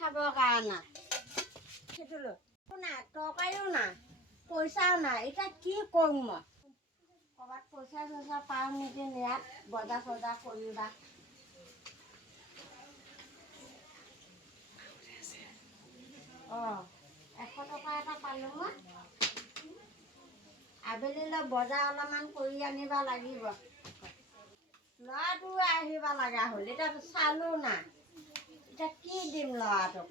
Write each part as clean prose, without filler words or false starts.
খাবৰ কাৰণে সেইটো নাই তৰকাৰীও নাই পইচাও নাই এতিয়া কি কৰোঁ মই ক'ৰবাত পইচা চইচা পাওঁ নেকি ইয়াত বজাৰ চজাৰ কৰিবা অঁ 100 টকা এটা পালোঁ মই আবেলিলৈ বজাৰ অলপমান কৰি আনিব লাগিব ল'ৰাটো আহিব লগা হ'ল এতিয়া চালোঁ নাই এতিয়া কি দিম ল'ৰাটোক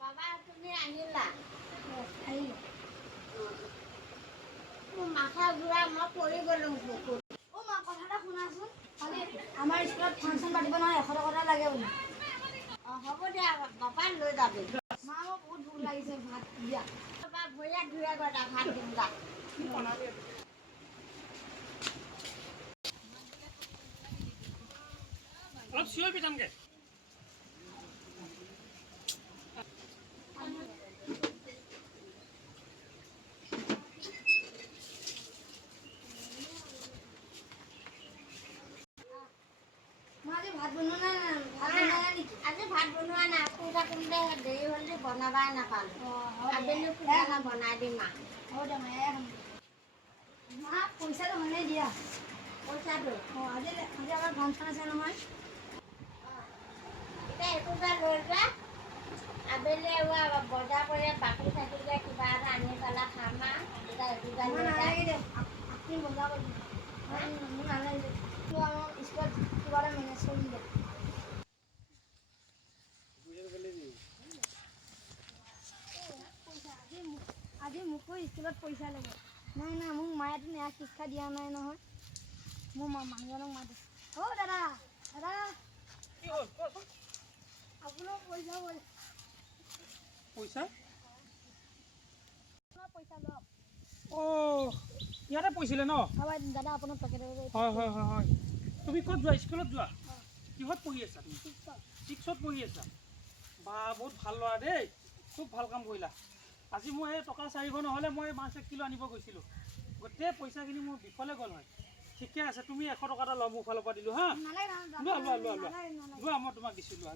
বাবা তুমি আহিলা মাথা ঘূৰা মই পৰি গ'লো পুকুৰত মা কথা এটা শুনাচোন কালি আমাৰ স্কুলত ফাংচন পাতিব নহয় 100 টকা লাগে বোলে অঁ হ'ব দিয়া বাবা লৈ যাবি মা মোৰ বহুত ভোক লাগিছে ভাত দিয়া বাবা ভৰিয়া ধুই গৈ ভাত দিম যা অলপ চিঞৰ পিটামগে আজি ভাত বনোৱা নাই নেকি আজি ভাত বনোৱা নাই শুই থাকোঁতে দেৰি হ'ল যে বনাবাই নাপালোঁ আবেলি সোনকালে বনাই দিম হ'ব দে মা পইচাটো মানে দিয়া পইচাটো অঁ আজি আমাৰ ফাংচন আছে নহয় এতিয়া এইটোকে লৈ যোৱা আবেলি বজাৰ কৰি বাকী থাকিলে কিবা এটা আনি পেলাই খাম এতিয়া এইটোকে লৈ যোৱা নালাগে দে আপুনি বজাৰ কৰিব মোৰ নালাগে আমাৰ স্কুলত কিবা এটা মেনেজ কৰি দিয়ে আজি মোকো স্কুলত পইচা লাগে নাই মোক মায়েতো ন্যায় শিক্ষা দিয়া নাই নহয় মোৰ মানুহজনক মাতি অ' দাদা আপোনাৰ পইচা পইচা লওক অঁ ইয়াতে পইছিলে ন দাদা আপোনাৰ পেকেটে হয় তুমি ক'ত যোৱা স্কুলত যোৱা কিহত পঢ়ি আছা তুমি 6ত পঢ়ি আছা বা বহুত ভাল ল'ৰা দেই খুব ভাল কাম কৰিলা আজি মই এই টকা 400 নহ'লে মই মাছ 1 কিলো আনিব গৈছিলোঁ গোটেই পইচাখিনি মোৰ বিফলে গ'ল হয় ঠিকে আছে তুমি 100 টকা এটা লোৱা মোৰ ফালৰ পৰা দিলোঁ হা লোৱা মই তোমাক দিছোঁ লোৱা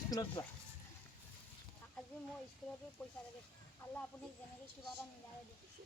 স্কুলত যোৱা আজি মোৰ স্কুলতো পইচা লাগে আল্লাহ আপুনি যেনেকৈ কিবা এটা মিলাই দিছে